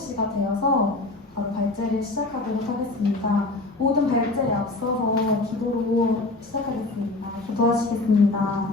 7시가 되어서 바로 발제를 시작하도록 하겠습니다. 모든 발제에 앞서서 기도로 시작하겠습니다. 기도하시겠습니다.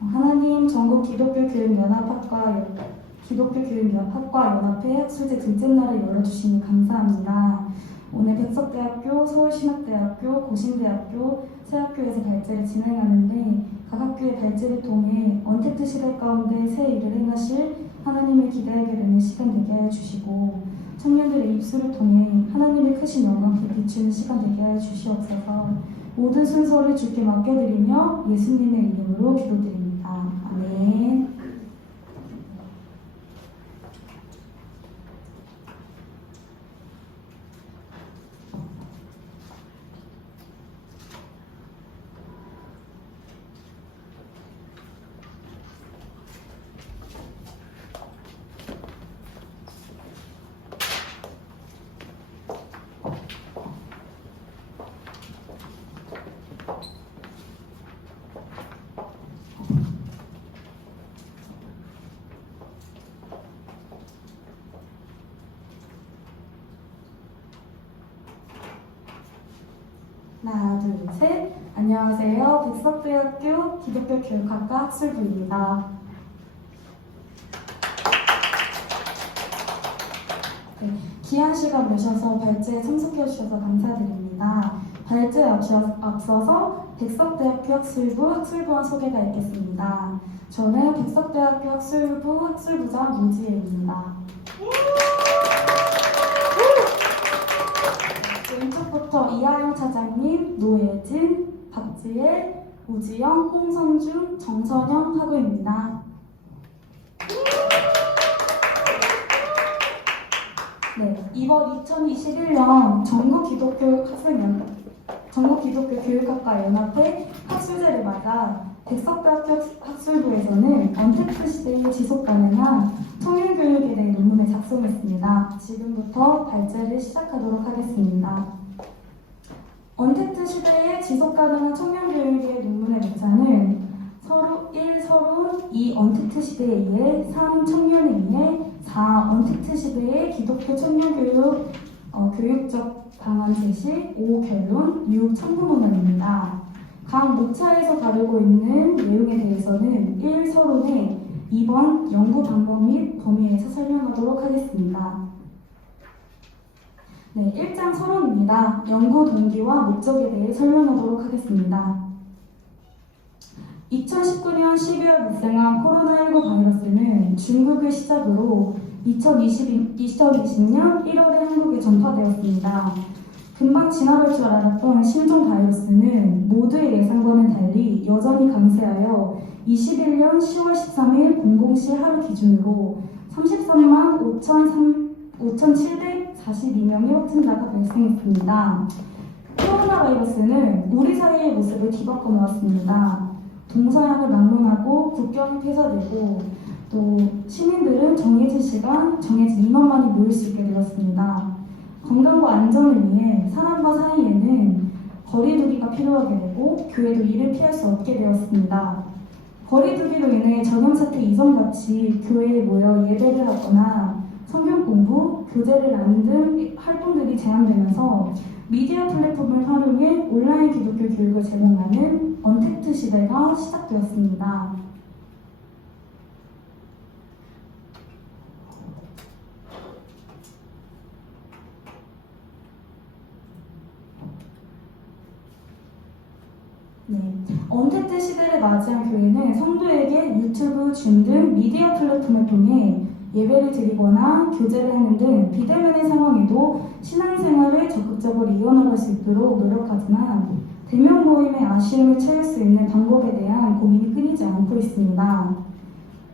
하나님, 전국 기독교교육연합학과 연합회 학술제 둘째 날을 열어주시니 감사합니다. 오늘 백석대학교, 서울신학대학교, 고신대학교 세 학교에서 발제를 진행하는데 각 학교의 발제를 통해 언택트 시대 가운데 새 일을 행하실 하나님을 기대하게 되는 시간 되게 하여 주시고 청년들의 입술을 통해 하나님의 크신 영광 비추는 시간 되게 하여 주시옵소서. 모든 순서를 주께 맡겨드리며 예수님의 이름으로 기도드립니다. 아멘. 하나, 둘, 셋. 안녕하세요. 백석대학교 기독교교육학과 학술부입니다. 네, 귀한 시간 내셔서 발제에 참석해 주셔서 감사드립니다. 발제에 앞서서 백석대학교 학술부원 소개가 있겠습니다. 저는 백석대학교 학술부장 유지혜입니다. 왼쪽부터 이하영 차장님, 노예진, 박지혜, 우지영, 홍성준, 정선영 학우입니다. 네, 이번 2021년 전국기독교교육학과 연합회 학술제를 맞아 백석대학교 학술부에서는 언택트 시대의 지속 가능한 청년교육에 대해 논문을 작성했습니다. 지금부터 발제를 시작하도록 하겠습니다. 언택트 시대의 지속 가능한 청년교육의 논문의 목차는 서로 1. 서론 2. 언택트 시대에 의해 3. 청년에 의해 4. 언택트 시대의 기독교 청년교육 교육적 방안 제시 5. 결론 6. 참고문헌입니다. 각 목차에서 다루고 있는 내용에 대해서는 1. 서론에 2번 연구 방법 및 범위에서 설명하도록 하겠습니다. 네, 1장 서론입니다. 연구 동기와 목적에 대해 설명하도록 하겠습니다. 2019년 12월 발생한 코로나19 바이러스는 중국을 시작으로 2020년 1월에 한국에 전파되었습니다. 금방 지나갈 줄 알았던 신종 바이러스는 모두의 예상과는 달리 여전히 강세하여 21년 10월 13일 00시 하루 기준으로 33만 5,742명의 확진자가 발생했습니다. 코로나 바이러스는 우리 사회의 모습을 뒤바꿔 놓았습니다. 동서양을 막론하고 국경이 폐쇄되고 또 시민들은 정해진 시간, 정해진 인원만이 모일 수 있게 되었습니다. 건강과 안전을 위해 사람과 사이에는 거리두기가 필요하게 되고 교회도 이를 피할 수 없게 되었습니다. 거리두기로 인해 전염사태 이전같이 교회에 모여 예배를 하거나 성경 공부, 교제를 나누는 등 활동들이 제한되면서 미디어 플랫폼을 활용해 온라인 기독교 교육을 제공하는 언택트 시대가 시작되었습니다. 네, 언택트 시대를 맞이한 교회는 성도에게 유튜브, 줌 등 미디어 플랫폼을 통해 예배를 드리거나 교제를 하는 등 비대면의 상황에도 신앙생활을 적극적으로 이어나갈 수 있도록 노력하지만 대면 모임의 아쉬움을 채울 수 있는 방법에 대한 고민이 끊이지 않고 있습니다.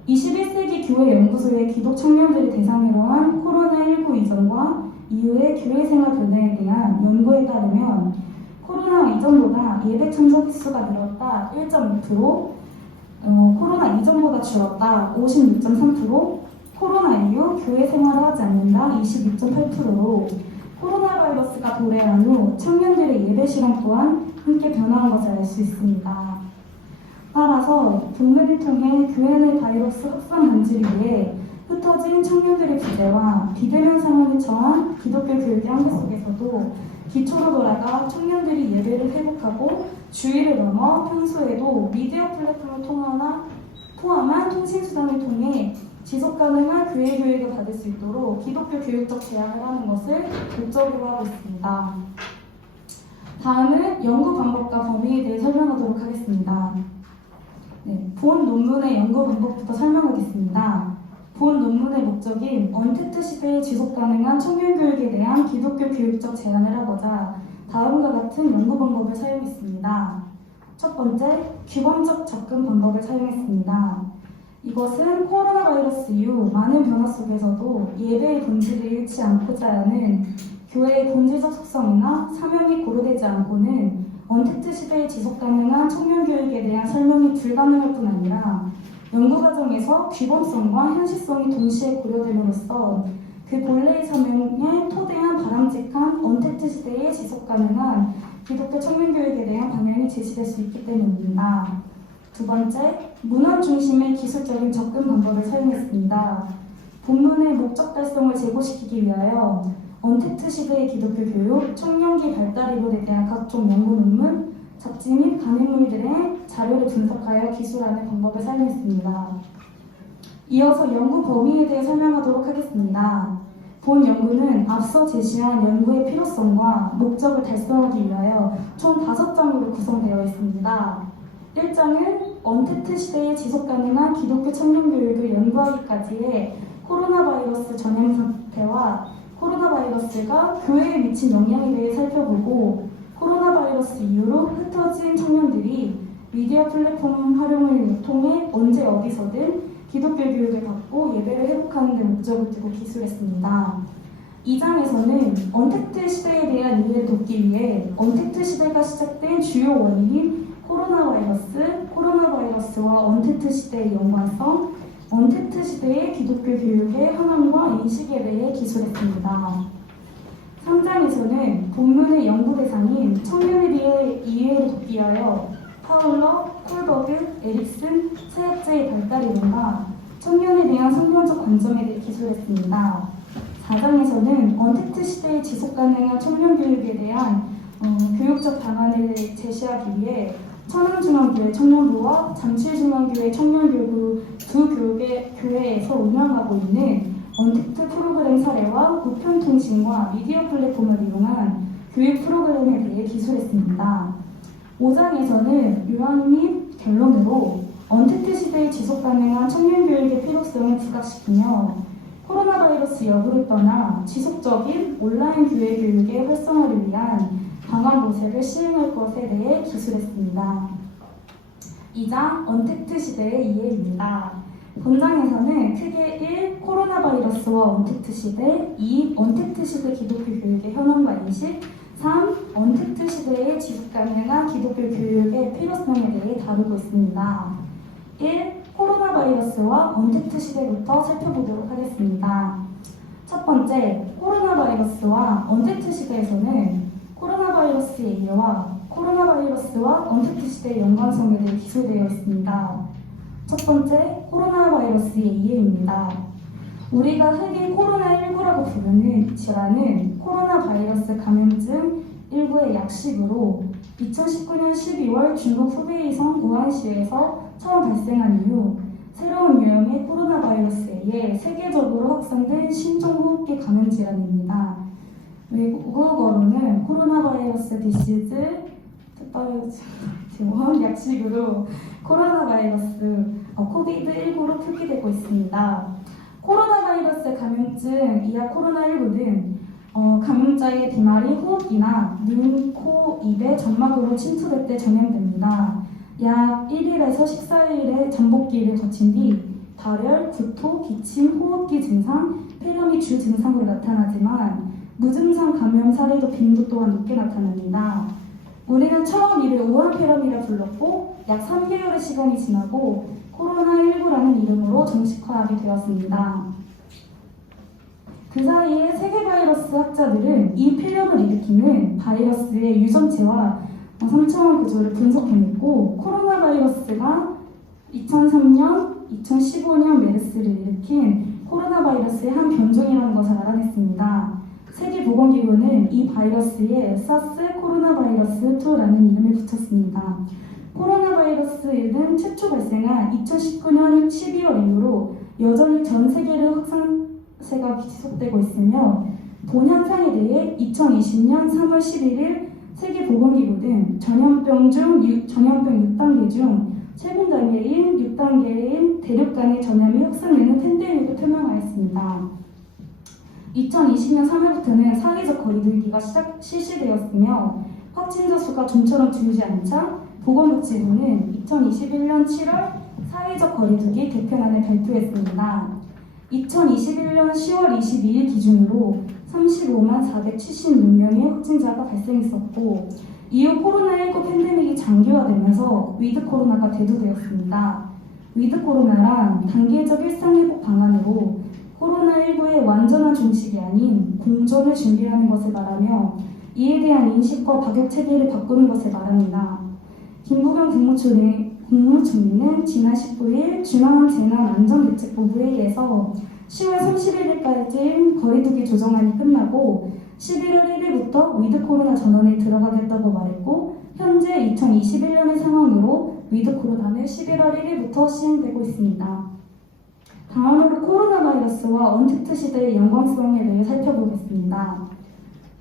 21세기 교회 연구소의 기독 청년들을 대상으로 한 코로나19 이전과 이후의 교회 생활 변화에 대한 연구에 따르면 코로나 이전보다 예배 참석 횟수가 늘었다 1.2%, 코로나 이전보다 줄었다 56.3%, 코로나 이후 교회 생활을 하지 않는다 22.8%로 코로나 바이러스가 도래한 후 청년들의 예배 시간 또한 함께 변화한 것을 알 수 있습니다. 따라서 동네를 통해 교회 내 바이러스 확산 방지를 위해 흩어진 청년들의 기대와 비대면 상황에 처한 기독교 교육의 한계 속에서도 기초로 돌아가 청년들이 예배를 회복하고 주일을 넘어 평소에도 미디어 플랫폼을 포함한 통신수단을 통해 지속가능한 교회 교육을 받을 수 있도록 기독교 교육적 제안을 하는 것을 목적으로 하고 있습니다. 다음은 연구 방법과 범위에 대해 설명하도록 하겠습니다. 네, 본 논문의 연구 방법부터 설명하겠습니다. 본 논문의 목적인 언택트 시대의 지속가능한 청년교육에 대한 기독교 교육적 제안을 하고자 다음과 같은 연구 방법을 사용했습니다. 첫 번째, 규범적 접근 방법을 사용했습니다. 이것은 코로나 바이러스 이후 많은 변화 속에서도 예배의 본질을 잃지 않고자 하는 교회의 본질적 속성이나 사명이 고려되지 않고는 언택트 시대의 지속가능한 청년교육에 대한 설명이 불가능할 뿐 아니라 연구 과정에서 규범성과 현실성이 동시에 고려됨으로써 그 본래의 사명에 토대한 바람직한 언택트 시대의 지속가능한 기독교 청년교육에 대한 방향이 제시될 수 있기 때문입니다. 두 번째, 문헌 중심의 기술적인 접근 방법을 사용했습니다. 본문의 목적 달성을 제고시키기 위하여 언택트 시대의 기독교 교육, 청년기 발달 이론에 대한 각종 연구 논문, 잡지 및 간행물들의 자료를 분석하여 기술하는 방법을 사용했습니다. 이어서 연구 범위에 대해 설명하도록 하겠습니다. 본 연구는 앞서 제시한 연구의 필요성과 목적을 달성하기 위하여 총 5장으로 구성되어 있습니다. 1장은 언택트 시대의 지속가능한 기독교 청년교육을 연구하기까지의 코로나 바이러스 전염 상태와 코로나 바이러스가 교회에 미친 영향에 대해 살펴보고 코로나 바이러스 이후로 흩어진 청년들이 미디어 플랫폼 활용을 통해 언제 어디서든 기독교 교육을 받고 예배를 회복하는 데 목적을 두고 기술했습니다. 2장에서는 언택트 시대에 대한 이해를 돕기 위해 언택트 시대가 시작된 주요 원인인 코로나 바이러스와 언택트 시대의 연관성, 언택트 시대의 기독교 교육의 현황과 인식에 대해 기술했습니다. 3장에서는 본문의 연구 대상인 청년에 대해 이해를 돕기 위하여 파울러, 콜버그, 에릭슨, 사역자의 발달 이론과 청년에 대한 성경적 관점에 대해 기술했습니다. 4장에서는 언택트 시대의 지속가능한 청년교육에 대한 교육적 방안을 제시하기 위해 천안중앙교회 청년부와 잠실중앙교회 청년교구 두 교회에서 운영하고 있는 언택트 프로그램 사례와 우편통신과 미디어 플랫폼을 이용한 교육 프로그램에 대해 기술했습니다. 5장에서는 요한 및 결론으로 언택트 시대의 지속가능한 청년교육의 필요성을 부각시키며 코로나 바이러스 여부를 떠나 지속적인 온라인 교회 교육의 활성화를 위한 방안 모색을 시행할 것에 대해 기술했습니다. 2장 언택트 시대의 이해입니다. 본장에서는 크게 1. 코로나 바이러스와 언택트 시대, 2. 언택트 시대 기독교 교육의 현황과 인식, 3. 언택트 시대의 지속가능한 기독교 교육의 필요성에 대해 다루고 있습니다. 1. 코로나 바이러스와 언택트 시대부터 살펴보도록 하겠습니다. 첫 번째, 코로나 바이러스와 언택트 시대에서는 코로나 바이러스의 이해와 코로나 바이러스와 언택트 시대의 연관성에 대해 기술되어 있습니다. 첫 번째, 코로나 바이러스의 이해입니다. 우리가 흔히 코로나19라고 부르는 질환은 코로나 바이러스 감염증 19의 약식으로 2019년 12월 중국 후베이성 우한시에서 처음 발생한 이후 새로운 유형의 코로나 바이러스에 의해 세계적으로 확산된 신종호흡기 감염 질환입니다. 외국어로는 코로나 바이러스 디시즈 특별지원 약식으로 코로나 바이러스 코비드19로 표기되고 있습니다. 코로나 바이러스 감염증 이하 코로나19는 감염자의 비말이 호흡기나 눈, 코, 입에 점막으로 침투될 때 전염됩니다. 약 1일에서 14일의 잠복기를 거친 뒤 발열, 구토, 기침, 호흡기 증상, 폐렴이 주 증상으로 나타나지만 무증상 감염 사례도 빈도 또한 높게 나타납니다. 우리는 처음 이를 우한 폐렴이라 불렀고 약 3개월의 시간이 지나고 코로나19라는 이름으로 정식화하게 되었습니다. 그 사이에 세계 바이러스 학자들은 이 폐렴을 일으키는 바이러스의 유전체와 3차원 구조를 분석해냈고 코로나 바이러스가 2003년, 2015년 메르스를 일으킨 코로나 바이러스의 한 변종이라는 것을 알아낸 세계보건기구는 이 바이러스에 사스 코로나 바이러스 2라는 이름을 붙였습니다. 코로나 바이러스1은 최초 발생한 2019년 12월 이후로 여전히 전 세계로 확산세가 지속되고 있으며 본 현상에 대해 2020년 3월 11일 세계보건기구 등 전염병 6단계 중 최근 단계인 6단계인 대륙 간의 전염이 확산되는 팬데믹을 표명하였습니다. 2020년 3월부터는 사회적 거리두기가 실시되었으며 확진자 수가 좀처럼 줄지 않자 보건복지부는 2021년 7월 사회적 거리두기 개편안을 발표했습니다. 2021년 10월 22일 기준으로 35만 476명의 확진자가 발생했었고 이후 코로나19 팬데믹이 장기화되면서 위드 코로나가 대두되었습니다. 위드 코로나란 단계적 일상회복 방안으로 코로나19의 완전한 종식이 아닌 공존을 준비하는 것을 말하며 이에 대한 인식과 방역 체계를 바꾸는 것을 말합니다. 김부겸 국무총리는 지난 19일 중앙재난안전대책본부 회의에서 10월 31일까지 거리두기 조정안이 끝나고 11월 1일부터 위드 코로나 전환에 들어가겠다고 말했고 현재 2021년의 상황으로 위드 코로나는 11월 1일부터 시행되고 있습니다. 다음으로 코로나 바이러스와 언택트 시대의 연관성에 대해 살펴보겠습니다.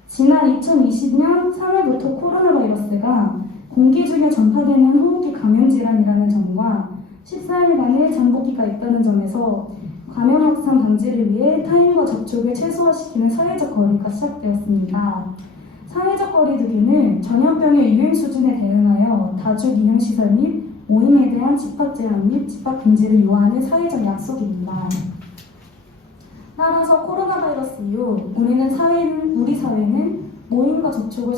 지난 2020년 3월부터 코로나 바이러스가 공기 중에 전파되는 호흡기 감염 질환이라는 점과 14일간의 잠복기가 있다는 점에서 감염 확산 방지를 위해 타인과 접촉을 최소화시키는 사회적 거리가 시작되었습니다. 사회적 거리두기는 전염병의 유행 수준에 대응하여 다중 이용시설 및 모임에 대한 집합 제한 및 집합 금지를 요하는 사회적 약속입니다. 따라서 코로나 바이러스 이후 우리 사회는 모임과 접촉을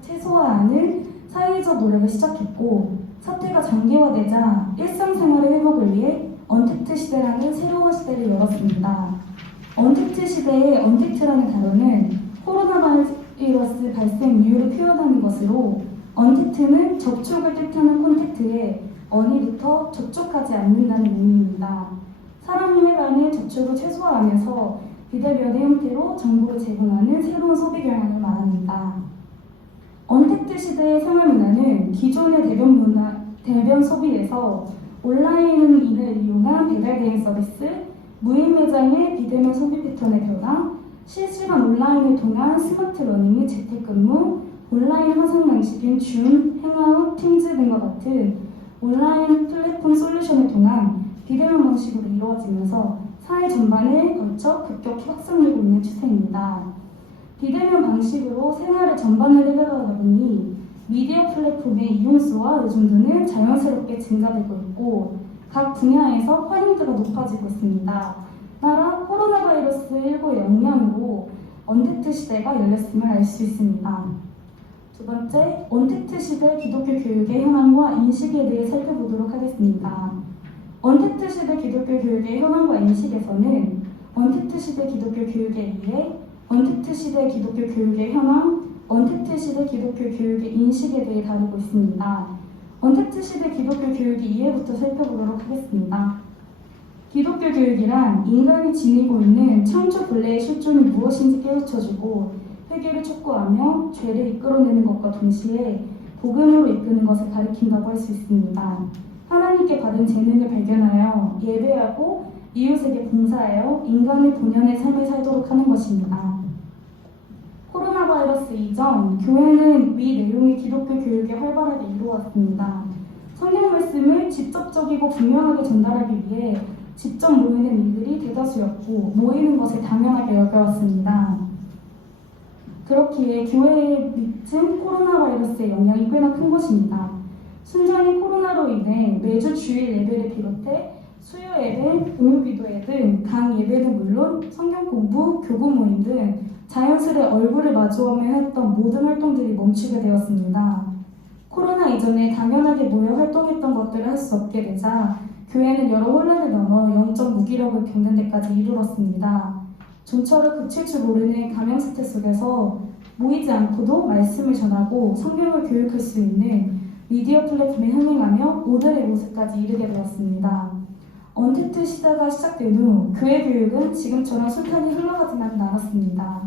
최소화하는 사회적 노력을 시작했고 사태가 장기화되자 일상생활의 회복을 위해 언택트 시대라는 새로운 시대를 열었습니다. 언택트 시대의 언택트라는 단어는 코로나 바이러스 발생 이유를 표현하는 것으로 언택트는 접촉을 뜻하는 콘택트에 언이부터 접촉하지 않는다는 의미입니다. 사람의 간의 접촉을 최소화하면서 비대면의 형태로 정보를 제공하는 새로운 소비 경향을 말합니다. 언택트 시대의 생활문화는 기존의 대변 소비에서 온라인을 이용한 배달 대행 서비스, 무인 매장의 비대면 소비 패턴의 변화, 실시간 온라인을 통한 스마트 러닝 및 재택근무, 온라인 화상 방식인 줌, 행아웃, 팀즈 등과 같은 온라인 플랫폼 솔루션을 통한 비대면 방식으로 이루어지면서 사회 전반에 걸쳐 급격히 확산되고 있는 추세입니다. 비대면 방식으로 생활의 전반을 해결하다 보니 미디어 플랫폼의 이용수와 의존도는 자연스럽게 증가되고 있고 각 분야에서 활용도가 높아지고 있습니다. 따라 코로나 바이러스 19의 영향으로 언택트 시대가 열렸음을 알 수 있습니다. 두 번째, 언택트 시대 기독교 교육의 현황과 인식에 대해 살펴보도록 하겠습니다. 언택트 시대 기독교 교육의 현황과 인식에서는 언택트 시대 기독교 교육에 의해 언택트 시대 기독교 교육의 현황, 언택트 시대 기독교 교육의 인식에 대해 다루고 있습니다. 언택트 시대 기독교 교육의 이해부터 살펴보도록 하겠습니다. 기독교 교육이란 인간이 지니고 있는 창조 본래의 실존이 무엇인지 깨우쳐주고 회개를 촉구하며 죄를 이끌어내는 것과 동시에 복음으로 이끄는 것을 가리킨다고 할 수 있습니다. 하나님께 받은 재능을 발견하여 예배하고 이웃에게 봉사하여 인간의 본연의 삶을 살도록 하는 것입니다. 코로나 바이러스 이전 교회는 위 내용의 기독교 교육에 활발하게 이루어왔습니다. 성경 말씀을 직접적이고 분명하게 전달하기 위해 직접 모이는 이들이 대다수였고 모이는 것을 당연하게 여겨왔습니다. 그렇기에 교회에 미친 코로나 바이러스의 영향이 꽤나 큰 것입니다. 순전히 코로나로 인해 매주 주일 예배를 비롯해 수요 예배, 공유 기도회 등 강 예배는 물론 성경 공부, 교구 모임 등 자연스레 얼굴을 마주하며 했던 모든 활동들이 멈추게 되었습니다. 코로나 이전에 당연하게 모여 활동했던 것들을 할 수 없게 되자 교회는 여러 혼란을 넘어 영적 무기력을 겪는 데까지 이르렀습니다. 좀처럼 그칠 줄 모르는 감염 사태 속에서 모이지 않고도 말씀을 전하고 성경을 교육할 수 있는 미디어 플랫폼에 흥행하며 오늘의 모습까지 이르게 되었습니다. 언택트 시대가 시작된 후 교회 교육은 지금처럼 순탄히 흘러가지는 않았습니다.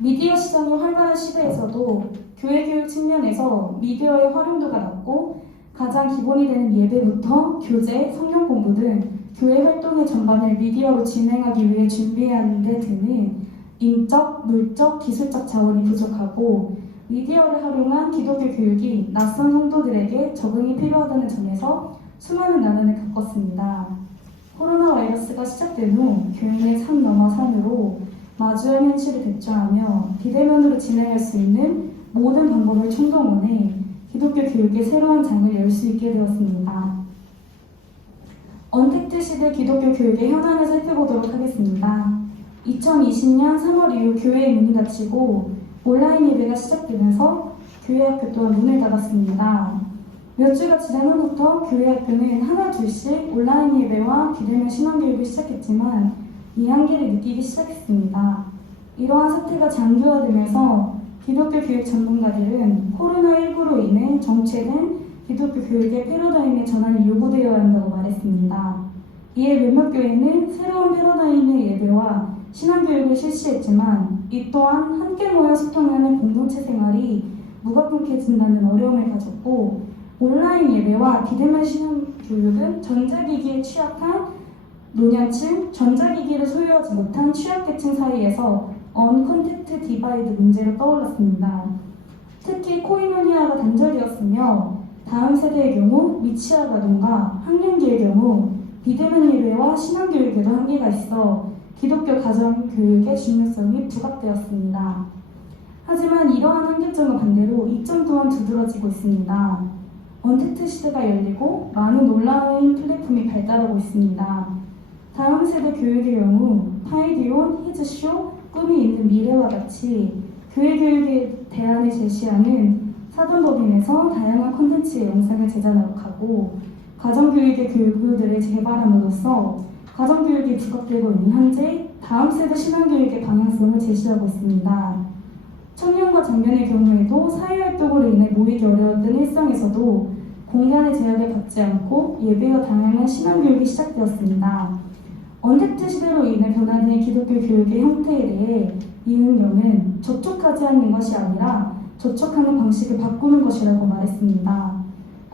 미디어 시장이 활발한 시대에서도 교회 교육 측면에서 미디어의 활용도가 낮고 가장 기본이 되는 예배부터 교재, 성경 공부 등 교회 활동의 전반을 미디어로 진행하기 위해 준비하는 데 드는 인적, 물적, 기술적 자원이 부족하고 미디어를 활용한 기독교 교육이 낯선 성도들에게 적응이 필요하다는 점에서 수많은 난관을 겪었습니다. 코로나 바이러스가 시작된 후 교인의 산 넘어 산으로 마주한 현실을 대처하며 비대면으로 진행할 수 있는 모든 방법을 총동원해 기독교 교육의 새로운 장을 열 수 있게 되었습니다. 언택트 시대 기독교 교육의 현황을 살펴보도록 하겠습니다. 2020년 3월 이후 교회의 문이 닫히고 온라인 예배가 시작되면서 교회 학교 또한 문을 닫았습니다. 몇 주가 지난 후부터 교회 학교는 하나 둘씩 온라인 예배와 비대면 신앙교육을 시작했지만 이 한계를 느끼기 시작했습니다. 이러한 사태가 장기화되면서 기독교 교육 전문가들은 코로나19로 인해 정체된 기독교 교육의 패러다임의 전환이 요구되어야 한다고 말했습니다. 이에 몇몇 교회는 새로운 패러다임의 예배와 신앙교육을 실시했지만 이 또한 함께 모여 소통하는 공동체 생활이 무가분해진다는 어려움을 가졌고 온라인 예배와 비대면 신앙교육은 전자기기에 취약한 노년층, 전자기기를 소유하지 못한 취약계층 사이에서 언컨택트 디바이드 문제로 떠올랐습니다. 특히 코이노니아가 단절되었으며 다음 세대의 경우 미취학아동과 학령기의 경우 비대면 예배와 신앙교육에도 한계가 있어 기독교 가정교육의 중요성이 부각되었습니다. 하지만 이러한 한계점과 반대로 이점 또한 두드러지고 있습니다. 언택트 시대가 열리고 많은 온라인 플랫폼이 발달하고 있습니다. 다음 세대 교육의 경우 파이디온, 히즈쇼, 꿈이 있는 미래와 같이 교회 교육에 대안을 제시하는 사단법인에서 다양한 콘텐츠의 영상을 제작하고 가정교육의 교구들을 개발함으로써 가정교육이 부각되고 있는 현재 다음 세대 신앙교육의 방향성을 제시하고 있습니다. 청년과 장년의 경우에도 사회활동으로 인해 모이기 어려웠던 일상에서도 공간의 제약을 받지 않고 예배와 다양한 신앙교육이 시작되었습니다. 언택트 시대로 인해 변화된 기독교 교육의 형태에 대해 이은경은 접촉하지 않는 것이 아니라 접촉하는 방식을 바꾸는 것이라고 말했습니다.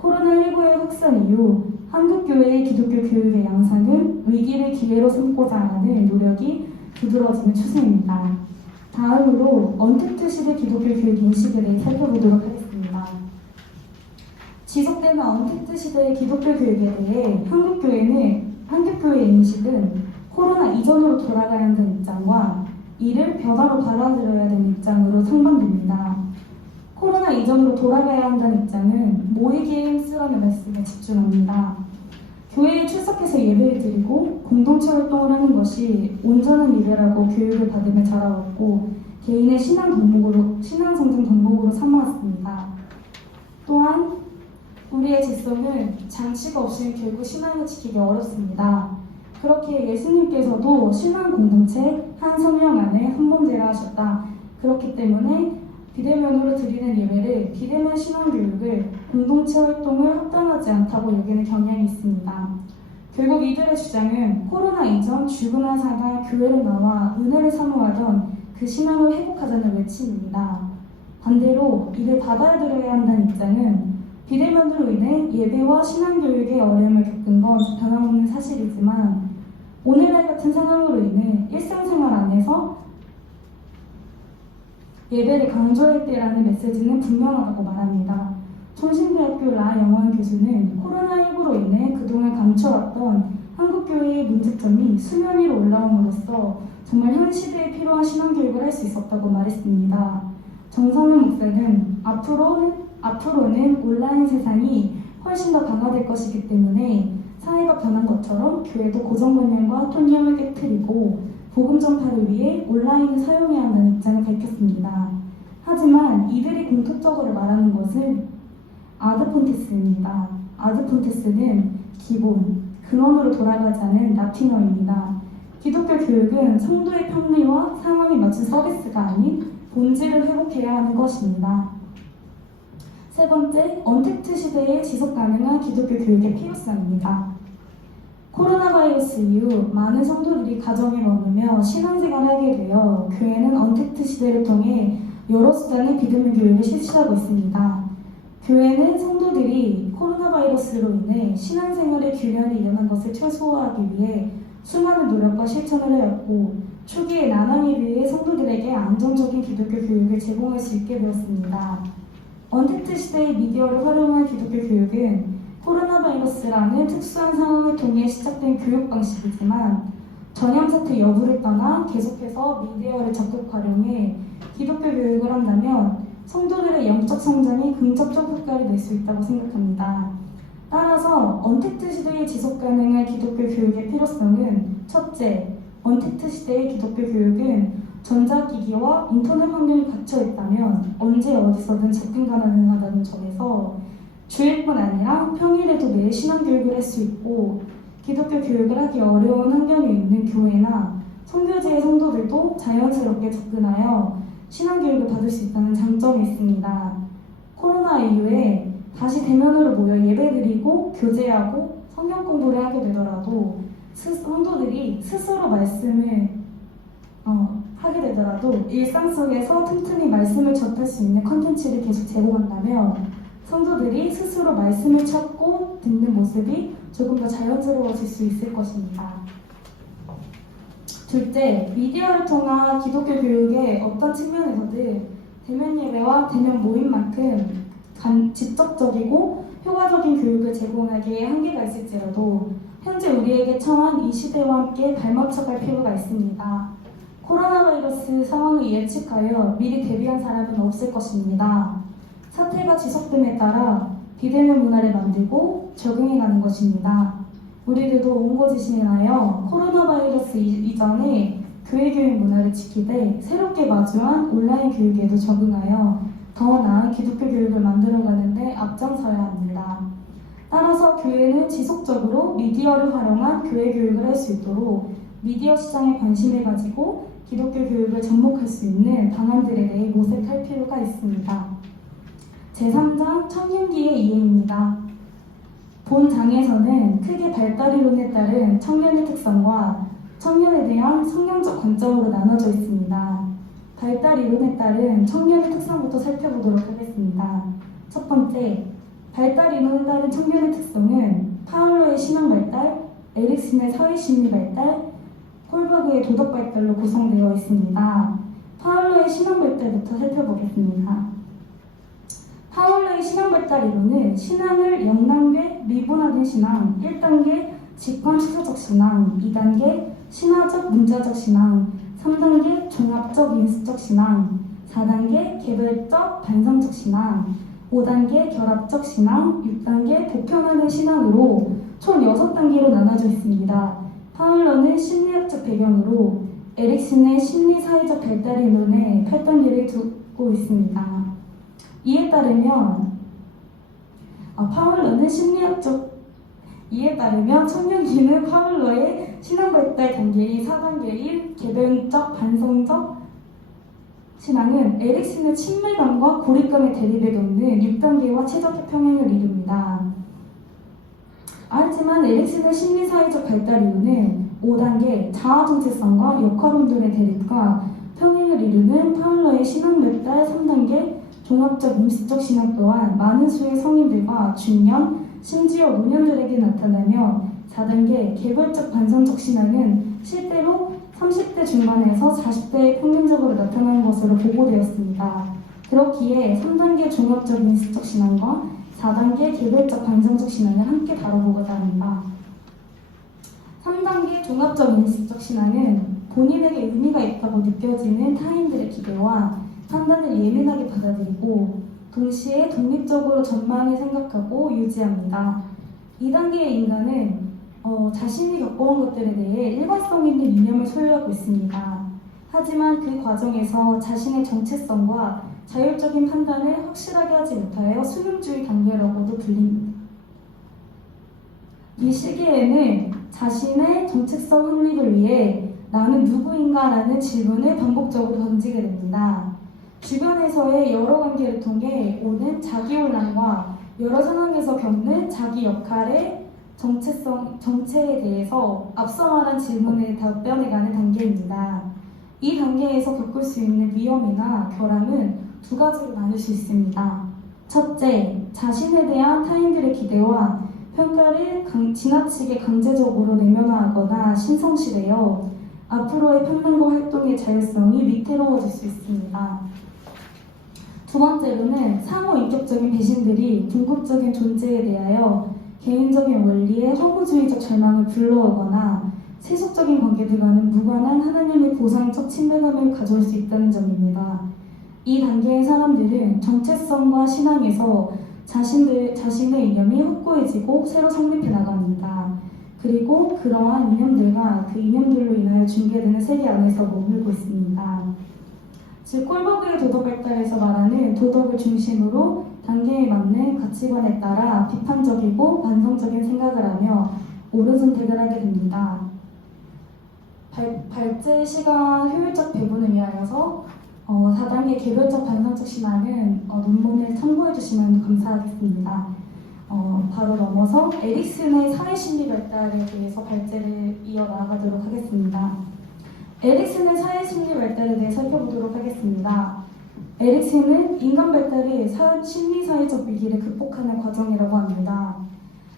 코로나19의 확산 이후 한국교회의 기독교 교육의 양상은 위기를 기회로 삼고자 하는 노력이 두드러지는 추세입니다. 다음으로 언택트 시대 기독교 교육 인식에 대해 살펴보도록 하겠습니다. 지속되는 언택트 시대의 기독교 교육에 대해 한국교회의 인식은 코로나 이전으로 돌아가야 한다는 입장과 이를 변화로 받아들여야 되는 입장으로 상반됩니다. 코로나 이전으로 돌아가야 한다는 입장은 모이기에 힘쓰라는 말씀에 집중합니다. 교회에 출석해서 예배를 드리고 공동체 활동을 하는 것이 온전한 예배라고 교육을 받으며 자라왔고 개인의 신앙 성장 덕목으로 삼아왔습니다. 또한 우리의 직성은 장치가 없이는 결국 신앙을 지키기 어렵습니다. 그렇게 예수님께서도 신앙 공동체 한 성령 안에 한 몸되라 하셨다. 그렇기 때문에 비대면으로 드리는 예배를 비대면 신앙교육을 공동체 활동을 합당하지 않다고 여기는 경향이 있습니다. 결국 이들의 주장은 코로나 이전 죽은 사가 교회를 나와 은혜를 사모하던 그 신앙을 회복하자는 외침입니다. 반대로 이를 받아들여야 한다는 입장은 비대면으로 인해 예배와 신앙교육의 어려움을 겪은 건 변함없는 사실이지만 오늘날 같은 상황으로 인해 일상생활 안에서 예배를 강조할 때라는 메시지는 분명하다고 말합니다. 총신대학교 라영원 교수는 코로나19로 인해 그동안 감춰왔던 한국교회의 문제점이 수면 위로 올라옴으로써 정말 현 시대에 필요한 신앙교육을 할 수 있었다고 말했습니다. 정상훈 목사는 앞으로는 온라인 세상이 훨씬 더 강화될 것이기 때문에 사회가 변한 것처럼 교회도 고정관념과 통념을 깨트리고 복음 전파를 위해 온라인을 사용해야 한다는 입장을 밝혔습니다. 하지만 이들이 공통적으로 말하는 것은 아드폰테스입니다. 아드폰테스는 기본, 근원으로 돌아가자는 라틴어입니다. 기독교 교육은 성도의 편리와 상황에 맞춘 서비스가 아닌 본질을 회복해야 하는 것입니다. 세 번째, 언택트 시대의 지속 가능한 기독교 교육의 필요성입니다. 코로나 바이러스 이후 많은 성도들이 가정에 머물며 신앙생활을 하게 되어 교회는 언택트 시대를 통해 여러 수단의 믿음의 교육을 실시하고 있습니다. 교회는 성도들이 코로나 바이러스로 인해 신앙생활의 균열이 일어난 것을 최소화하기 위해 수많은 노력과 실천을 하였고 초기에 난항에 비해 성도들에게 안정적인 기독교 교육을 제공할 수 있게 되었습니다. 언택트 시대의 미디어를 활용한 기독교 교육은 코로나 바이러스라는 특수한 상황을 통해 시작된 교육 방식이지만 전염사태 여부를 떠나 계속해서 미디어를 적극 활용해 기독교 교육을 한다면 성도들의 영적 성장에 긍정적 효과를 낼 수 있다고 생각합니다. 따라서 언택트 시대의 지속 가능한 기독교 교육의 필요성은 첫째, 언택트 시대의 기독교 교육은 전자기기와 인터넷 환경이 갖춰 있다면 언제 어디서든 접근 가능하다는 점에서 주일뿐 아니라 평일에도 매일 신앙교육을 할 수 있고 기독교 교육을 하기 어려운 환경에 있는 교회나 선교지의 성도들도 자연스럽게 접근하여 신앙교육을 받을 수 있다는 장점이 있습니다. 코로나 이후에 다시 대면으로 모여 예배드리고 교제하고 성경 공부를 하게 되더라도 성도들이 스스로 말씀을 하게 되더라도 일상 속에서 틈틈이 말씀을 접할 수 있는 컨텐츠를 계속 제공한다면 성도들이 스스로 말씀을 찾고 듣는 모습이 조금 더 자연스러워질 수 있을 것입니다. 둘째, 미디어를 통한 기독교 교육의 어떤 측면에서든 대면 예배와 대면 모임만큼 직접적이고 효과적인 교육을 제공하기에 한계가 있을지라도 현재 우리에게 처한 이 시대와 함께 발맞춰갈 필요가 있습니다. 코로나 바이러스 상황을 예측하여 미리 대비한 사람은 없을 것입니다. 사태가 지속됨에 따라 비대면 문화를 만들고 적응해가는 것입니다. 우리들도 온거지신하여 코로나 바이러스 이전에 교회 교육 문화를 지키되 새롭게 마주한 온라인 교육에도 적응하여 더 나은 기독교 교육을 만들어가는데 앞장서야 합니다. 따라서 교회는 지속적으로 미디어를 활용한 교회 교육을 할 수 있도록 미디어 시장에 관심을 가지고 기독교 교육을 접목할 수 있는 방안들에 대해 모색할 필요가 있습니다. 제3장 청년기의 이해입니다. 본 장에서는 크게 발달 이론에 따른 청년의 특성과 청년에 대한 성경적 관점으로 나눠져 있습니다. 발달 이론에 따른 청년의 특성부터 살펴보도록 하겠습니다. 첫 번째, 발달 이론에 따른 청년의 특성은 파울로의 신앙 발달, 에릭슨의 사회심리 발달, 콜버그의 도덕 발달로 구성되어 있습니다. 파울로의 신앙 발달부터 살펴보겠습니다. 파울로의 신앙 발달 이론은 신앙을 0단계 미분화된 신앙, 1단계 직관 추사적 신앙, 2단계 신화적 문자적 신앙, 3단계 종합적 인수적 신앙, 4단계 개별적 반성적 신앙, 5단계 결합적 신앙, 6단계 보편화된 신앙으로 총 6단계로 나눠져 있습니다. 파울로는 심리학적 배경으로 에릭슨의 심리사회적 발달 이론에 8단계를 두고 있습니다. 이에 따르면 청년기는 파울로의 신앙 발달 단계인 4단계인 개별적 반성적 신앙은 에릭슨의 친밀감과 고립감의 대립에 놓는 6단계와 최적의 평행을 이룹니다. 하지만 에릭슨의 심리사회적 발달 이론은 5단계 자아 정체성과 역할운동의 대립과 평행을 이루는 파울로의 신앙 발달 3단계 종합적 인식적 신앙 또한 많은 수의 성인들과 중년, 심지어 노년들에게 나타나며 4단계 개별적 반성적 신앙은 실제로 30대 중반에서 40대에 평균적으로 나타나는 것으로 보고되었습니다. 그렇기에 3단계 종합적 인식적 신앙과 4단계 개별적 반성적 신앙을 함께 다뤄보고자 합니다. 3단계 종합적 인식적 신앙은 본인에게 의미가 있다고 느껴지는 타인들의 기대와 판단을 예민하게 받아들이고 동시에 독립적으로 전망을 생각하고 유지합니다. 2단계의 인간은 자신이 겪어온 것들에 대해 일관성 있는 이념을 소유하고 있습니다. 하지만 그 과정에서 자신의 정체성과 자율적인 판단을 확실하게 하지 못하여 수능주의 단계라고도 불립니다. 이 시기에는 자신의 정체성 확립을 위해 나는 누구인가라는 질문을 반복적으로 던지게 됩니다. 주변에서의 여러 관계를 통해 오는 자기혼란과 여러 상황에서 겪는 자기 역할의 정체에 대해서 앞서 말한 질문에 답변해가는 단계입니다. 이 단계에서 겪을 수 있는 위험이나 결함은 두 가지로 나눌 수 있습니다. 첫째, 자신에 대한 타인들의 기대와 평가를 지나치게 강제적으로 내면화하거나 신성시되어 앞으로의 평론과 활동의 자율성이 위태로워질 수 있습니다. 두 번째로는 상호인격적인 배신들이 궁극적인 존재에 대하여 개인적인 원리에 허무주의적 절망을 불러오거나 세속적인 관계들과는 무관한 하나님의 보상적 친밀감을 가져올 수 있다는 점입니다. 이 단계의 사람들은 정체성과 신앙에서 자신의 이념이 확고해지고 새로 성립해 나갑니다. 그리고 그러한 이념들과 그 이념들로 인하여 중개되는 세계 안에서 머물고 있습니다. 즉 콜버그의 도덕 발달에서 말하는 도덕을 중심으로 단계에 맞는 가치관에 따라 비판적이고 반성적인 생각을 하며 옳은 선택을 하게 됩니다. 발제 시간 효율적 배분을 위하여서 4단계 개별적 반성적 신앙은 논문을 참고해 주시면 감사하겠습니다. 바로 넘어서 에릭슨의 사회심리 발달에 대해서 발제를 이어나가도록 하겠습니다. 에릭슨의 사회심리 발달에 대해 살펴보도록 하겠습니다. 에릭슨은 인간 발달이 심리사회적 위기를 극복하는 과정이라고 합니다.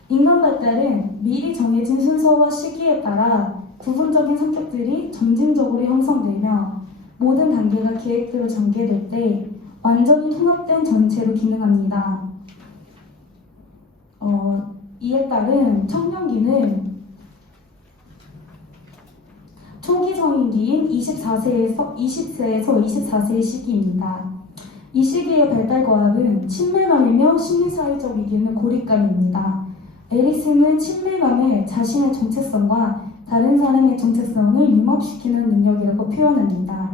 인간 발달은 미리 정해진 순서와 시기에 따라 부분적인 성격들이 점진적으로 형성되며 모든 단계가 계획대로 전개될 때 완전히 통합된 전체로 기능합니다. 이에 따른 청년기는 초기 성인기인 20세에서 24세의 시기입니다. 이 시기의 발달 과학은 친밀감이며 심리사회적 위기는 고립감입니다. 에릭슨은 친밀감을 자신의 정체성과 다른 사람의 정체성을 융합시키는 능력이라고 표현합니다.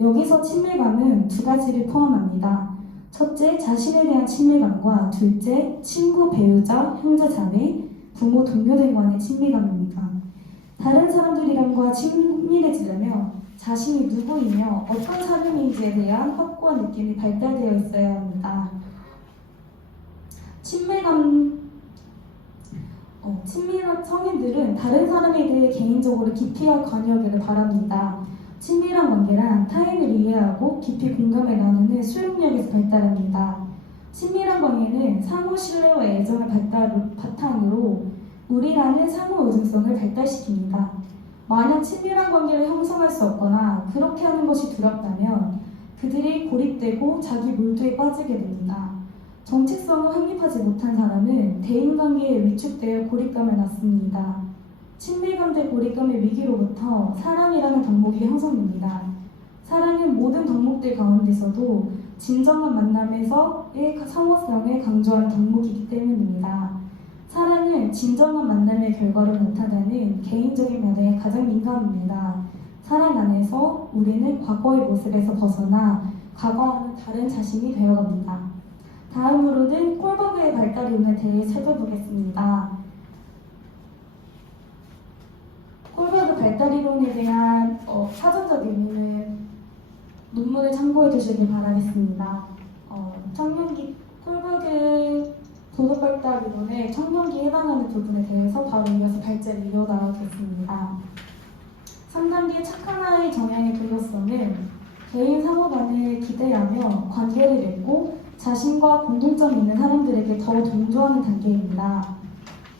여기서 친밀감은 두 가지를 포함합니다. 첫째, 자신에 대한 친밀감과 둘째, 친구, 배우자, 형제, 자매, 부모, 동료들 간의 친밀감입니다. 다른 사람들이랑과 친밀해지려면 자신이 누구이며 어떤 사람인지에 대한 확고한 느낌이 발달되어 있어야 합니다. 친밀한 성인들은 다른 사람에 대해 개인적으로 깊이 관여하기를 바랍니다. 친밀한 관계란 타인을 이해하고 깊이 공감해 나누는 수용력에서 발달합니다. 친밀한 관계는 상호 신뢰와 애정을 바탕으로 우리라는 상호 의존성을 발달시킵니다. 만약 친밀한 관계를 형성할 수 없거나 그렇게 하는 것이 두렵다면 그들이 고립되고 자기 몰두에 빠지게 됩니다. 정체성을 확립하지 못한 사람은 대인관계에 위축되어 고립감을 낳습니다. 친밀감 대 고립감의 위기로부터 사랑이라는 덕목이 형성됩니다. 사랑은 모든 덕목들 가운데서도 진정한 만남에서의 상호성을 강조하는 덕목이기 때문입니다. 사랑은 진정한 만남의 결과로 나타나는 개인적인 면에 가장 민감합니다. 사랑 안에서 우리는 과거의 모습에서 벗어나 과거와는 다른 자신이 되어갑니다. 다음으로는 콜버그의 발달 이론에 대해 살펴보겠습니다. 콜버그 발달 이론에 대한 사전적 의미는 논문을 참고해 주시길 바라겠습니다. 콜버그 도덕 발달 이론의 청년기에 해당하는 부분에 대해서 바로 이어서 발제를 이어나가겠습니다. 3단계 착한 아이 정향의 도덕성은 개인 상호 간을 기대하며 관계를 맺고 자신과 공통점 있는 사람들에게 더 동조하는 단계입니다.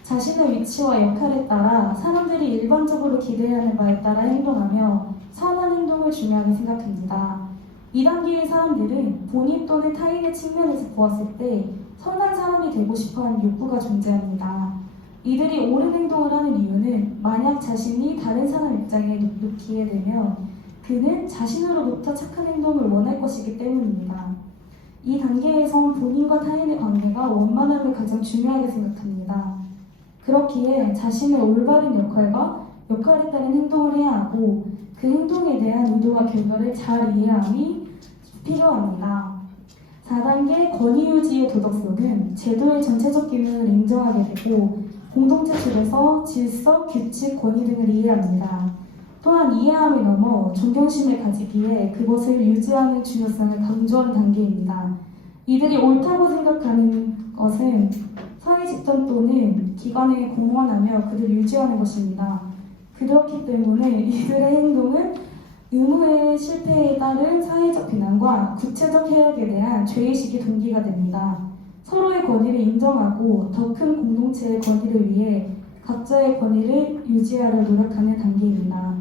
자신의 위치와 역할에 따라 사람들이 일반적으로 기대하는 바에 따라 행동하며 선한 행동을 중요하게 생각합니다. 2단계의 사람들은 본인 또는 타인의 측면에서 보았을 때 선한 사람이 되고 싶어하는 욕구가 존재합니다. 이들이 옳은 행동을 하는 이유는 만약 자신이 다른 사람 입장에 놓기에 되면 그는 자신으로부터 착한 행동을 원할 것이기 때문입니다. 이 단계에선 본인과 타인의 관계가 원만함을 가장 중요하게 생각합니다. 그렇기에 자신의 올바른 역할에 따른 행동을 해야 하고 그 행동에 대한 의도와 결과를 잘 이해함이 필요합니다. 4단계 권위유지의 도덕성은 제도의 전체적 기능을 인정하게 되고 공동체 속에서 질서, 규칙, 권위 등을 이해합니다. 또한 이해함을 넘어 존경심을 가지기에 그것을 유지하는 중요성을 강조하는 단계입니다. 이들이 옳다고 생각하는 것은 사회 직장 또는 기관에 공헌하며 그들을 유지하는 것입니다. 그렇기 때문에 이들의 행동은 의무의 실패에 따른 사회적 비난과 구체적 해악에 대한 죄의식이 동기가 됩니다. 서로의 권위를 인정하고 더 큰 공동체의 권위를 위해 각자의 권위를 유지하려 노력하는 단계입니다.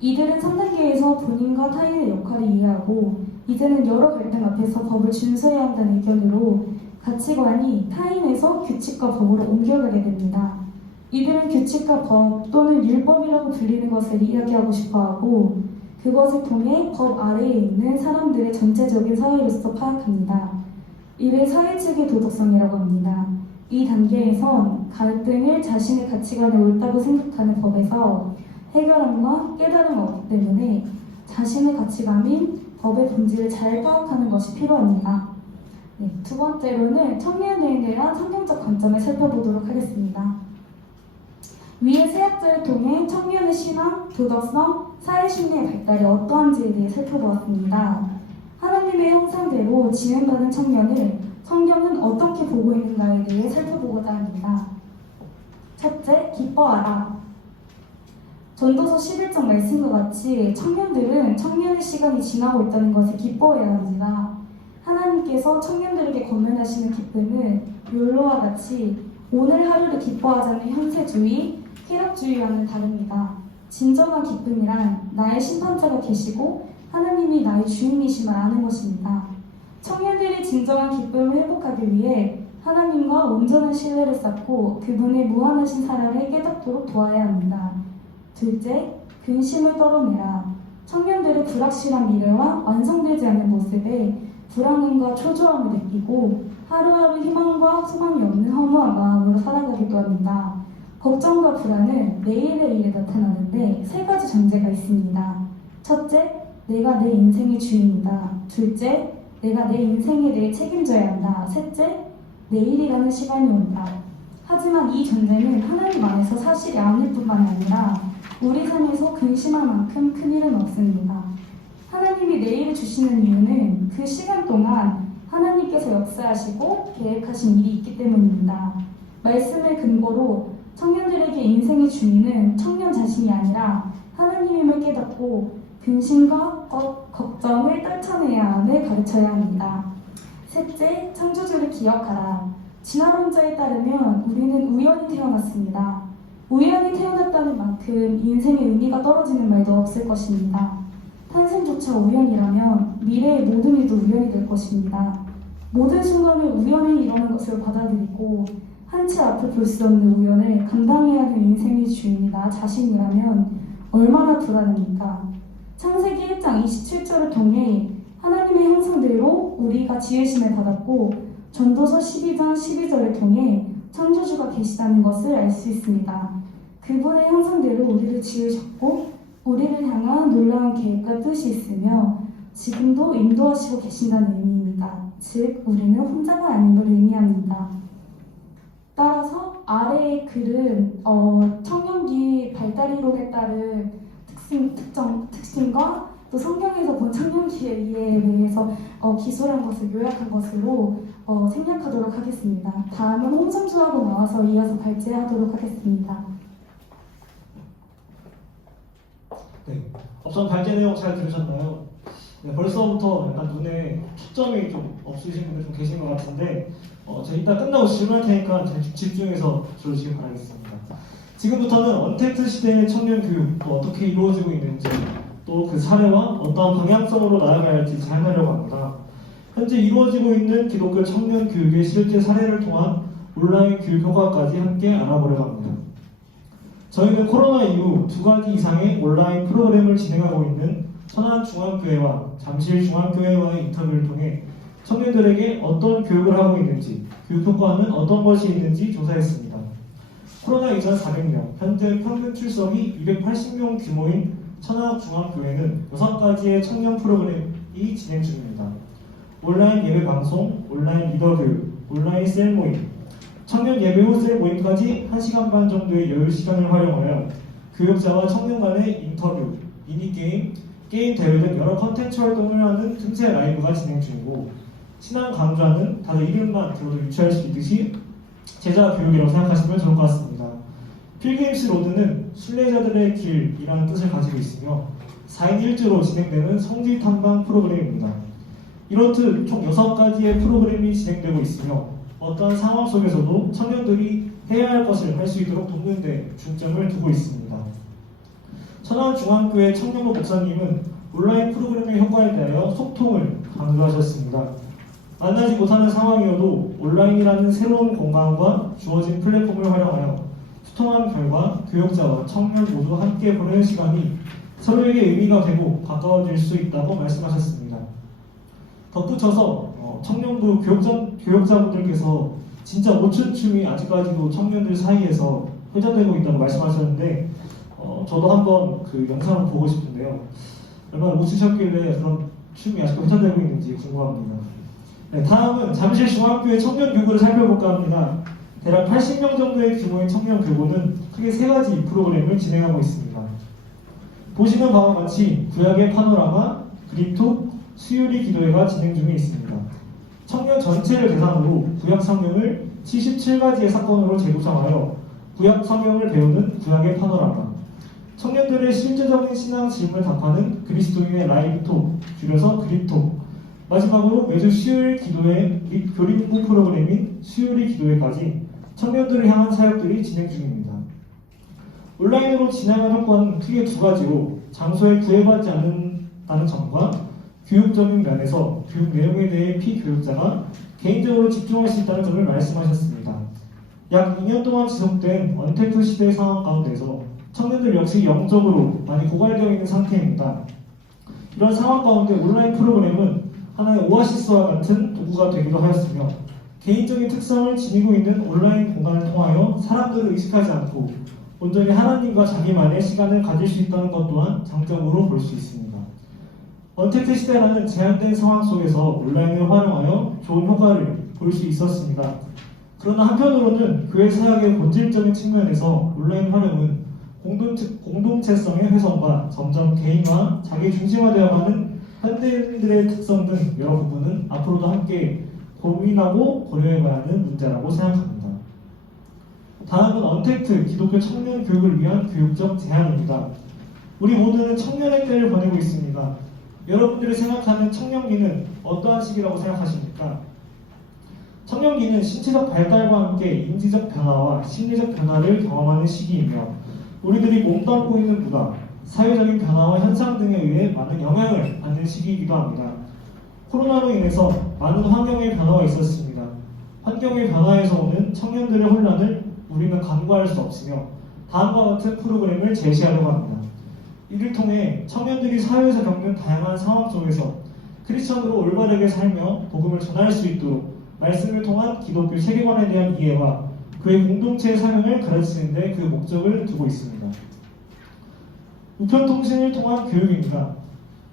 이들은 3단계에서 본인과 타인의 역할을 이해하고 이제는 여러 갈등 앞에서 법을 준수해야 한다는 의견으로 가치관이 타인에서 규칙과 법으로 옮겨가게 됩니다. 이들은 규칙과 법 또는 율법이라고 불리는 것을 이야기하고 싶어하고 그것을 통해 법 아래에 있는 사람들의 전체적인 사회로서 파악합니다. 이를 사회측의 도덕성이라고 합니다. 이 단계에선 갈등을 자신의 가치관에 옳다고 생각하는 법에서 해결함과 깨달음이 없기 때문에 자신의 가치관인 법의 본질을 잘 파악하는 것이 필요합니다. 네, 두 번째로는 청년에 대한 성경적 관점을 살펴보도록 하겠습니다. 위의 세 약자를 통해 청년의 신앙, 도덕성, 사회심리의 발달이 어떠한지에 대해 살펴보았습니다. 하나님의 형상대로 지음받은 청년을 성경은 어떻게 보고 있는가에 대해 살펴보고자 합니다. 첫째, 기뻐하라. 전도서 11장 말씀과 같이 청년들은 청년의 시간이 지나고 있다는 것을 기뻐해야 합니다. 하나님께서 청년들에게 권면하시는 기쁨은 욜로와 같이 오늘 하루를 기뻐하자는 현세주의, 쾌락주의와는 다릅니다. 진정한 기쁨이란 나의 심판자가 계시고 하나님이 나의 주인이심을 아는 것입니다. 청년들이 진정한 기쁨을 회복하기 위해 하나님과 온전한 신뢰를 쌓고 그분의 무한하신 사랑을 깨닫도록 도와야 합니다. 둘째, 근심을 떨어내라. 청년들의 불확실한 미래와 완성되지 않은 모습에 불안함과 초조함을 느끼고 하루하루 희망과 소망이 없는 허무한 마음으로 살아가기도 합니다. 걱정과 불안은 내일의 일에 나타나는데 세 가지 전제가 있습니다. 첫째, 내가 내 인생의 주인이다. 둘째, 내가 내 인생에 대해 책임져야 한다. 셋째, 내일이라는 시간이 온다. 하지만 이 전제는 하나님 안에서 사실이 아닐 뿐만 아니라 우리 삶에서 근심할 만큼 큰 일은 없습니다. 하나님이 내일을 주시는 이유는 그 시간 동안 하나님께서 역사하시고 계획하신 일이 있기 때문입니다. 말씀을 근거로 청년들에게 인생의 주인은 청년 자신이 아니라 하나님임을 깨닫고 근심과 걱정을 떨쳐내야 함을 가르쳐야 합니다. 셋째, 창조주를 기억하라. 진화론자에 따르면 우리는 우연히 태어났습니다. 우연히 태어났다는 만큼 인생의 의미가 떨어지는 말도 없을 것입니다. 탄생조차 우연이라면 미래의 모든 일도 우연이 될 것입니다. 모든 순간을 우연히 일어난 것으로 받아들이고 한 채 앞을 볼 수 없는 우연을 감당해야 하는 인생의 주인이 나 자신이라면 얼마나 불안합니까? 창세기 1장 27절을 통해 하나님의 형상대로 우리가 지으심을 받았고 전도서 12장 12절을 통해 창조주가 계시다는 것을 알 수 있습니다. 그분의 형상대로 우리를 지으셨고 우리를 향한 놀라운 계획과 뜻이 있으며 지금도 인도하시고 계신다는 의미입니다. 즉 우리는 혼자가 아님을 의미합니다. 따라서 아래의 글은 청년기 발달이론에 따른 특징과 또 성경에서 본 청년기의 이해에 대해서 기술한 것을 요약한 것으로 생략하도록 하겠습니다. 다음은 홍성주하고 나와서 이어서 발제하도록 하겠습니다. 네, 앞선 발제 내용 잘 들으셨나요? 네, 벌써부터 약간 눈에 초점이 좀 없으신 분들 좀 계신 것 같은데 제가 이따 끝나고 질문할 테니까 잘 집중해서 들어주시기 바라겠습니다. 지금부터는 언택트 시대의 청년 교육 또 어떻게 이루어지고 있는지 또 그 사례와 어떠한 방향성으로 나아가야 할지 자행하려고 합니다. 현재 이루어지고 있는 기독교 청년 교육의 실제 사례를 통한 온라인 교육 효과까지 함께 알아보려고 합니다. 저희는 코로나 이후 2가지 이상의 온라인 프로그램을 진행하고 있는 천안중앙교회와 잠실중앙교회와의 인터뷰를 통해 청년들에게 어떤 교육을 하고 있는지, 교육 효과는 어떤 것이 있는지 조사했습니다. 코로나 이전 400명, 현재 평균 출석이 280명 규모인 천안중앙교회는 6가지의 청년 프로그램이 진행 중입니다. 온라인 예배 방송, 온라인 리더 교육, 온라인 셀 모임, 청년 예배 후 셀 모임까지 1시간 반 정도의 여유 시간을 활용하여 교육자와 청년 간의 인터뷰, 미니게임, 게임 대회 등 여러 컨텐츠 활동을 하는 틈새 라이브가 진행 중이고 신앙 강좌는 다들 이름만 들어도 유추할 수 있듯이 제자 교육이라고 생각하시면 좋을 것 같습니다. 필그림스 로드는 순례자들의 길이라는 뜻을 가지고 있으며 4인 1조로 진행되는 성지 탐방 프로그램입니다. 이렇듯 총 6가지의 프로그램이 진행되고 있으며 어떠한 상황 속에서도 청년들이 해야 할 것을 할 수 있도록 돕는 데 중점을 두고 있습니다. 천안중앙교회 청년부 목사님은 온라인 프로그램의 효과에 대하여 소통을 강조하셨습니다. 만나지 못하는 상황이어도 온라인이라는 새로운 공간과 주어진 플랫폼을 활용하여 소통한 결과 교역자와 청년 모두 함께 보내는 시간이 서로에게 의미가 되고 가까워질 수 있다고 말씀하셨습니다. 덧붙여서 청년부 교역자분들께서 진짜 모춘춤이 아직까지도 청년들 사이에서 회자되고 있다고 말씀하셨는데 저도 한번 그 영상을 보고 싶은데요. 얼마나 웃으셨길래 그런 춤이 아직도 회자되고 있는지 궁금합니다. 네, 다음은 잠실 중앙교회 청년 교구를 살펴볼까 합니다. 대략 80명 정도의 규모의 청년 교구는 크게 3가지 프로그램을 진행하고 있습니다. 보시는 바와 같이 구약의 파노라마, 그립톡, 수요리 기도회가 진행 중에 있습니다. 청년 전체를 대상으로 구약 성경을 77가지의 사건으로 재구성하여 구약 성경을 배우는 구약의 파노라마, 청년들의 실제적인 신앙 질문을 답하는 그리스도인의 라이브톡, 줄여서 그립톡, 마지막으로 매주 수요일 기도회 및 교리공부 프로그램인 수요리 기도회까지 청년들을 향한 사역들이 진행 중입니다. 온라인으로 진행하는 효과는 크게 2가지로 장소에 구애받지 않는다는 점과 교육적인 면에서 교육 내용에 대해 피교육자가 개인적으로 집중할 수 있다는 점을 말씀하셨습니다. 약 2년 동안 지속된 언택트 시대의 상황 가운데서 청년들 역시 영적으로 많이 고갈되어 있는 상태입니다. 이런 상황 가운데 온라인 프로그램은 하나의 오아시스와 같은 도구가 되기도 하였으며 개인적인 특성을 지니고 있는 온라인 공간을 통하여 사람들을 의식하지 않고 온전히 하나님과 자기만의 시간을 가질 수 있다는 것 또한 장점으로 볼 수 있습니다. 언택트 시대라는 제한된 상황 속에서 온라인을 활용하여 좋은 효과를 볼 수 있었습니다. 그러나 한편으로는 교회 사역의 본질적인 측면에서 온라인 활용은 공동체성의 훼손과 점점 개인화, 자기 중심화되어가는 현대인들의 특성 등 여러 부분은 앞으로도 함께 고민하고 고려해봐야 하는 문제라고 생각합니다. 다음은 언택트 기독교 청년 교육을 위한 교육적 제안입니다. 우리 모두는 청년의 때를 보내고 있습니다. 여러분들이 생각하는 청년기는 어떠한 시기라고 생각하십니까? 청년기는 신체적 발달과 함께 인지적 변화와 심리적 변화를 경험하는 시기이며 우리들이 몸담고 있는 문화, 사회적인 변화와 현상 등에 의해 많은 영향을 받는 시기이기도 합니다. 코로나로 인해서 많은 환경의 변화가 있었습니다. 환경의 변화에서 오는 청년들의 혼란을 우리는 간과할 수 없으며 다음과 같은 프로그램을 제시하려고 합니다. 이를 통해 청년들이 사회에서 겪는 다양한 상황 속에서 크리스천으로 올바르게 살며 복음을 전할 수 있도록 말씀을 통한 기독교 세계관에 대한 이해와 그의 공동체의 사명을 가르치는 데 그 목적을 두고 있습니다. 우편통신을 통한 교육입니다.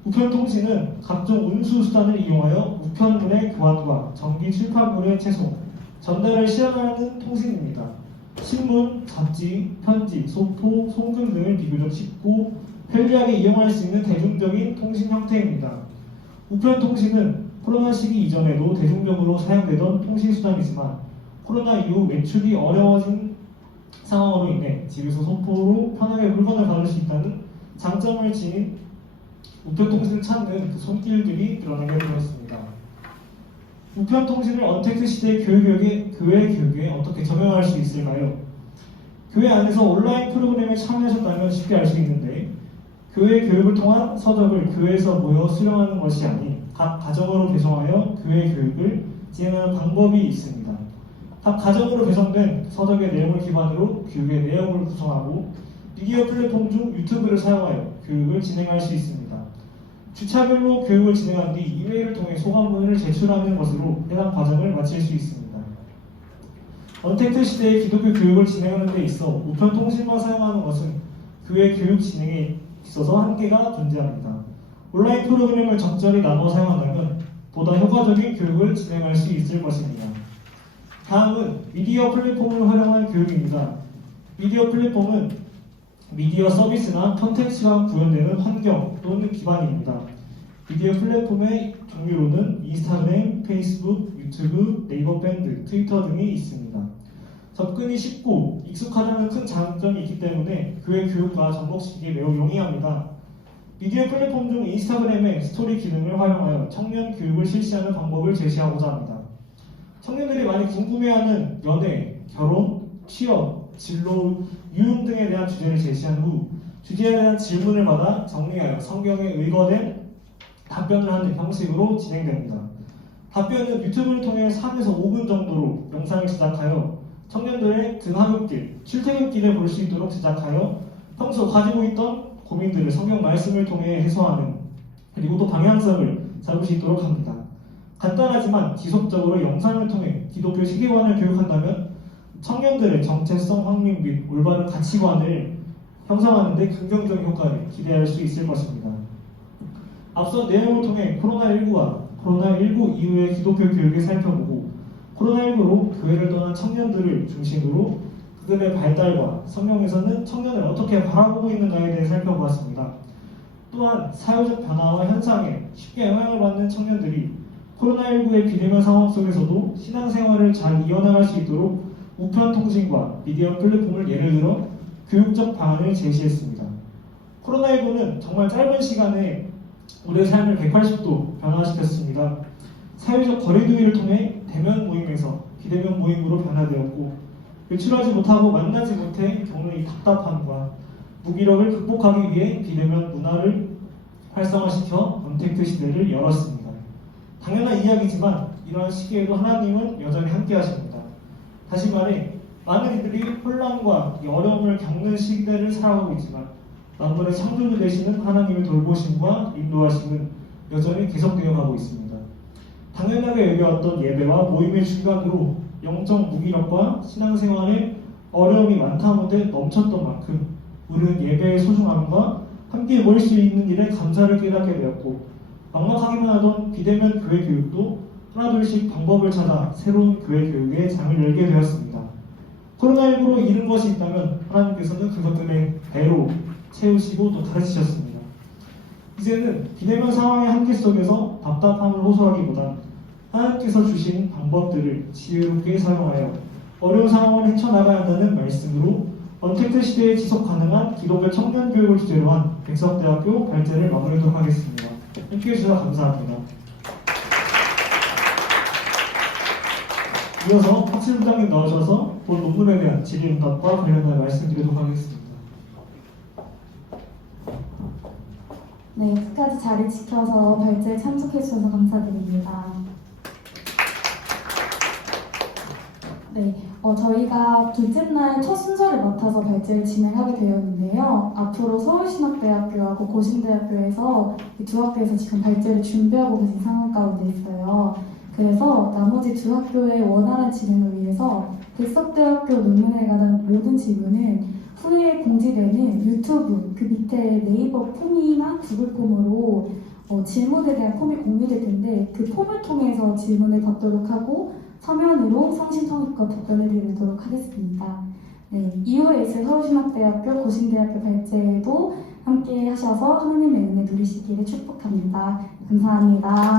우편통신은 각종 운수수단을 이용하여 우편물의 교환과 정기 출판물의 채송, 전달을 실현하는 통신입니다. 신문, 잡지, 편지, 소포, 송금 등을 비교적 쉽고 편리하게 이용할 수 있는 대중적인 통신 형태입니다. 우편통신은 코로나 시기 이전에도 대중적으로 사용되던 통신수단이지만 코로나 이후 매출이 어려워진 상황으로 인해 집에서 소포로 편하게 물건을 받을 수 있다는 장점을 지닌 우편통신을 찾는 그 손길들이 드러나게 되었습니다. 우편통신을 언택트 시대의 교회 교육에 어떻게 적용할 수 있을까요? 교회 안에서 온라인 프로그램에 참여하셨다면 쉽게 알 수 있는데 교회 교육을 통한 서적을 교회에서 모여 수령하는 것이 아닌 각 가정으로 배송하여 교회 교육을 진행하는 방법이 있습니다. 각 가정으로 배송된 서적의 내용을 기반으로 교육의 내용을 구성하고 미디어 플랫폼 중 유튜브를 사용하여 교육을 진행할 수 있습니다. 주차별로 교육을 진행한 뒤 이메일을 통해 소감문을 제출하는 것으로 해당 과정을 마칠 수 있습니다. 언택트 시대의 기독교 교육을 진행하는 데 있어 우편통신만 사용하는 것은 교회 교육 진행에 있어서 한계가 존재합니다. 온라인 프로그램을 적절히 나눠 사용한다면 보다 효과적인 교육을 진행할 수 있을 것입니다. 다음은 미디어 플랫폼을 활용한 교육입니다. 미디어 플랫폼은 미디어 서비스나 컨텐츠와 구현되는 환경 또는 기반입니다. 미디어 플랫폼의 종류로는 인스타그램, 페이스북, 유튜브, 네이버 밴드, 트위터 등이 있습니다. 접근이 쉽고 익숙하다는 큰 장점이 있기 때문에 교회 교육과 접목시키기 매우 용이합니다. 미디어 플랫폼 중 인스타그램의 스토리 기능을 활용하여 청년 교육을 실시하는 방법을 제시하고자 합니다. 청년들이 많이 궁금해하는 연애, 결혼, 취업, 진로, 유흥 등에 대한 주제를 제시한 후 주제에 대한 질문을 받아 정리하여 성경에 의거된 답변을 하는 형식으로 진행됩니다. 답변은 유튜브를 통해 3에서 5분 정도로 영상을 제작하여 청년들의 등하굣길, 출퇴근길에 볼 수 있도록 제작하여 평소 가지고 있던 고민들을 성경 말씀을 통해 해소하는, 그리고 또 방향성을 잡을 수 있도록 합니다. 간단하지만 지속적으로 영상을 통해 기독교 세계관을 교육한다면 청년들의 정체성 확립 및 올바른 가치관을 형성하는 데 긍정적인 효과를 기대할 수 있을 것입니다. 앞서 내용을 통해 코로나19와 코로나19 이후의 기독교 교육을 살펴보고 코로나19로 교회를 떠난 청년들을 중심으로 그들의 발달과 성경에서는 청년을 어떻게 바라보고 있는가에 대해 살펴보았습니다. 또한 사회적 변화와 현상에 쉽게 영향을 받는 청년들이 코로나19의 비대면 상황 속에서도 신앙생활을 잘 이어나갈 수 있도록 우편통신과 미디어 플랫폼을 예를 들어 교육적 방안을 제시했습니다. 코로나19는 정말 짧은 시간에 우리의 삶을 180도 변화시켰습니다. 사회적 거리두기를 통해 대면 모임에서 비대면 모임으로 변화되었고 외출하지 못하고 만나지 못해 겪는 이 답답함과 무기력을 극복하기 위해 비대면 문화를 활성화시켜 언택트 시대를 열었습니다. 당연한 이야기지만 이러한 시기에도 하나님은 여전히 함께 하십니다. 다시 말해 많은 이들이 혼란과 이 어려움을 겪는 시대를 살아가고 있지만 만물의 창조주 되시는 하나님의 돌보심과 인도하심은 여전히 계속되어 가고 있습니다. 당연하게 여겨왔던 예배와 모임의 중간으로 영적 무기력과 신앙생활에 어려움이 많다 못해 넘쳤던 만큼 우리는 예배의 소중함과 함께 모일 수 있는 일에 감사를 깨닫게 되었고 막막하기만 하던 비대면 교회 교육도 하나둘씩 방법을 찾아 새로운 교회 교육의 장을 열게 되었습니다. 코로나19로 잃은 것이 있다면 하나님께서는 그것들의 배로 채우시고 또 가르치셨습니다. 이제는 비대면 상황의 한계 속에서 답답함을 호소하기보단 하나님께서 주신 방법들을 지혜롭게 사용하여 어려운 상황을 헤쳐나가야 한다는 말씀으로 언택트 시대에 지속 가능한 기독교 청년 교육을 주제로 한 백석대학교 발제를 마무리하도록 하겠습니다. 함께해 주셔서 감사합니다. 이어서 학술부장님 나오셔서 본 논문에 대한 질의응답과 관련한 말씀드리도록 하겠습니다. 네, 끝까지 자리 지켜서 발제에 참석해 주셔서 감사드립니다. 네, 저희가 둘째 날 첫 순서를 맡아서 발제를 진행하게 되었는데요. 앞으로 서울신학대학교하고 고신대학교에서 이 두 학교에서 지금 발제를 준비하고 계신 상황 가운데 있어요. 그래서 나머지 두 학교의 원활한 진행을 위해서 백석대학교 논문에 관한 모든 질문은 후에 공지되는 유튜브 그 밑에 네이버 폼이나 구글 폼으로 질문에 대한 폼이 공유될 텐데 그 폼을 통해서 질문을 받도록 하고 서면으로 성심성의껏 답변을 드리도록 하겠습니다. 네, 이후에 있을 서울신학대학교, 고신대학교 발제에도 함께 하셔서 하나님의 은혜 누리시기를 축복합니다. 감사합니다.